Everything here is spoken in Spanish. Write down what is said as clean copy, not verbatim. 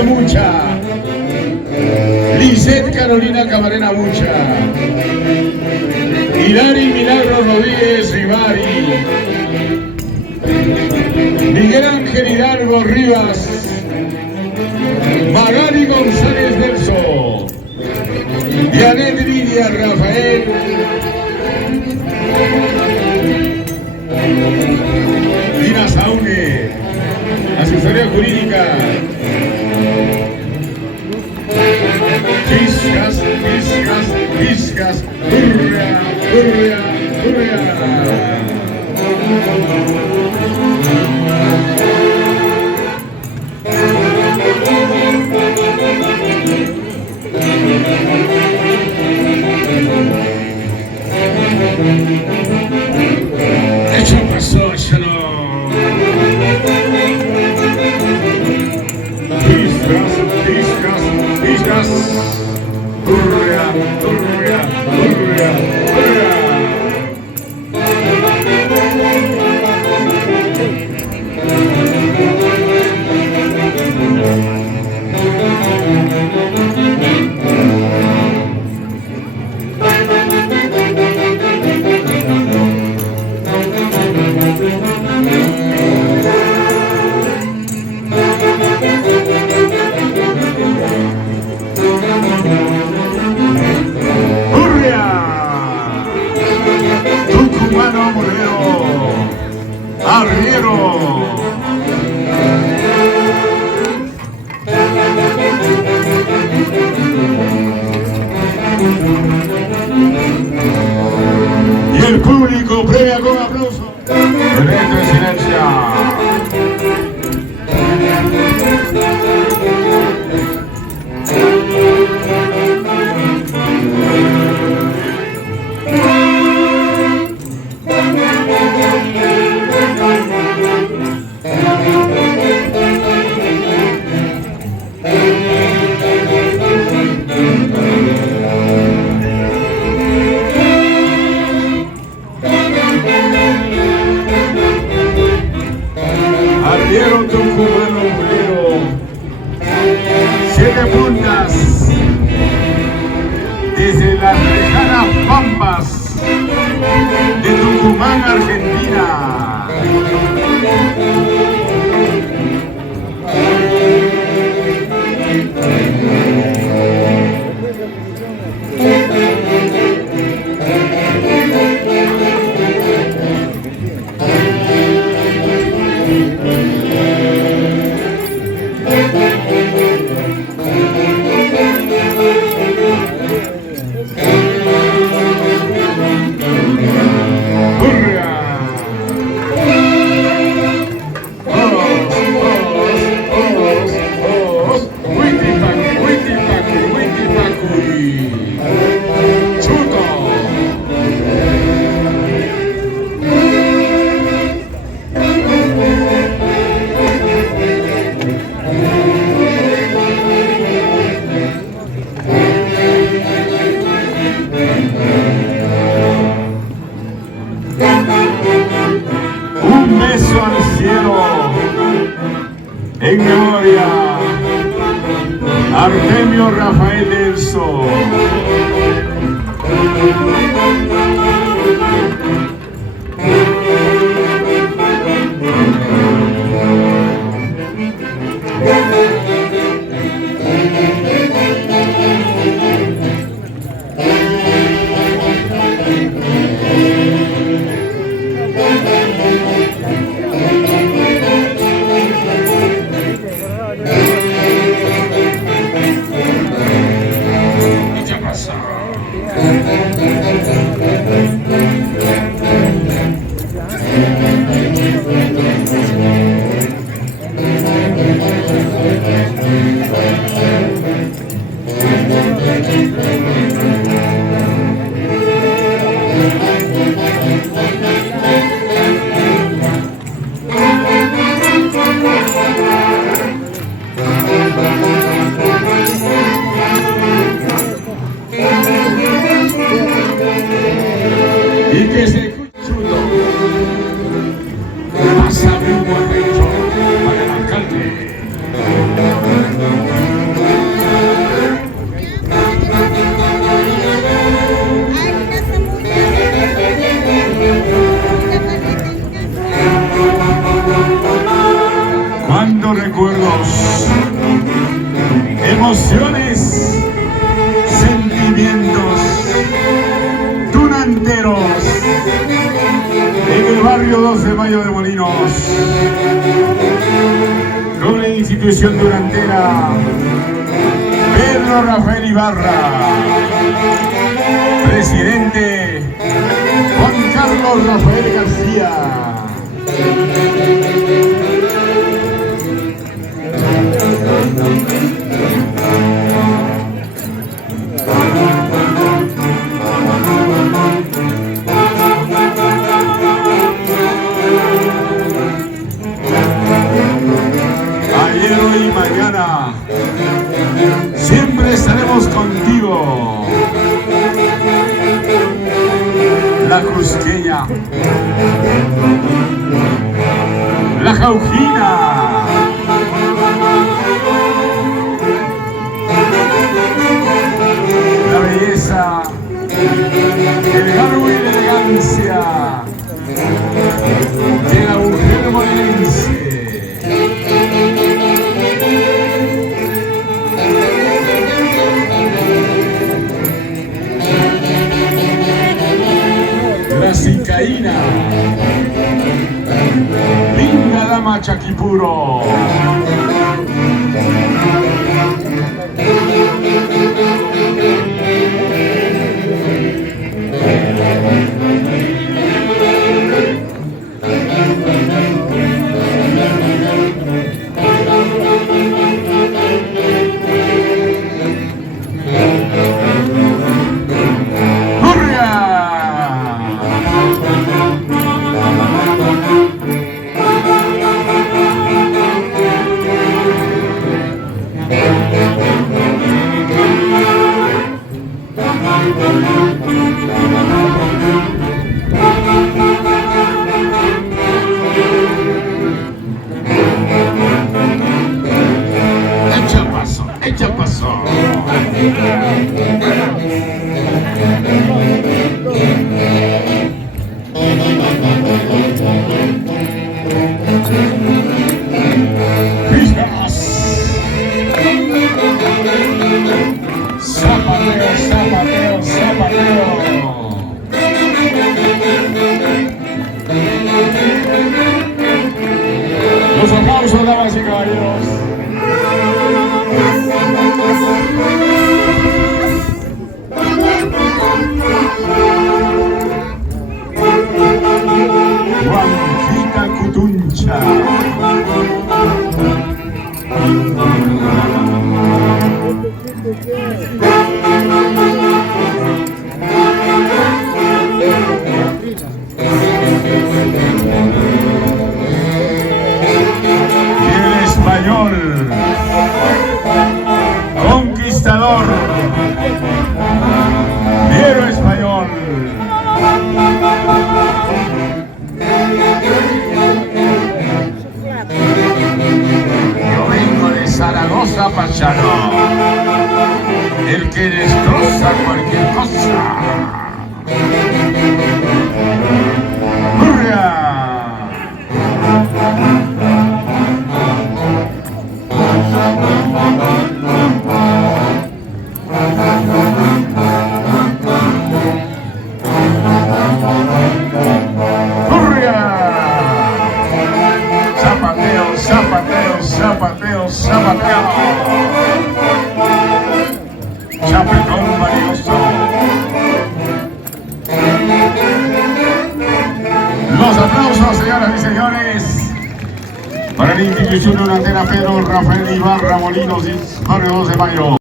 Alicia Mucha, Lisette Carolina Camarena Mucha, Hilary Milagro Rodríguez Rivari, Miguel Ángel Hidalgo Rivas, Magali González Delso, Janet Lidia Rafael, Dina Saune, asesoría jurídica, Fiscas, Urria. Eso pasó, Shalom. Fiscas. Urria. Tucumano Moreno, Arriero. Y el público premia con aplauso. Reto en silencio. Arriero Tucumano Obrero, 7 puntas desde las lejanas pampas de Tucumán, Argentina. Un beso al cielo en memoria Artemio Rafael Delso. Y que se escuche chuto. Pásame un buen pecho para el alcalde. Emociones, sentimientos tunanteros en el barrio 2 de Mayo de Molinos, con la institución durantera Pedro Rafael Ibarra, presidente Juan Carlos Rafael García. Ayer, hoy y mañana siempre estaremos contigo. La Cusqueña, la Jaujina, la belleza, el garbo y la elegancia de la mujer molinense. La Sicaína, linda dama Chaquipuro. Echa paso. Zapateo, zapateo, zapateo. Los aplausos, damas y caballeros. Juanquita Cutuncha. El español, conquistador, Piero Español. Yo vengo de Zaragoza, Pachano, el que destroza cualquier cosa. ¡Hurra! Zapateo, zapateo, zapateo, zapateo. Chapetón valioso. Los aplausos, señoras y señores, para la institución durantera Pedro Rafael Ibarra Molinos y barrio 2 de Mayo.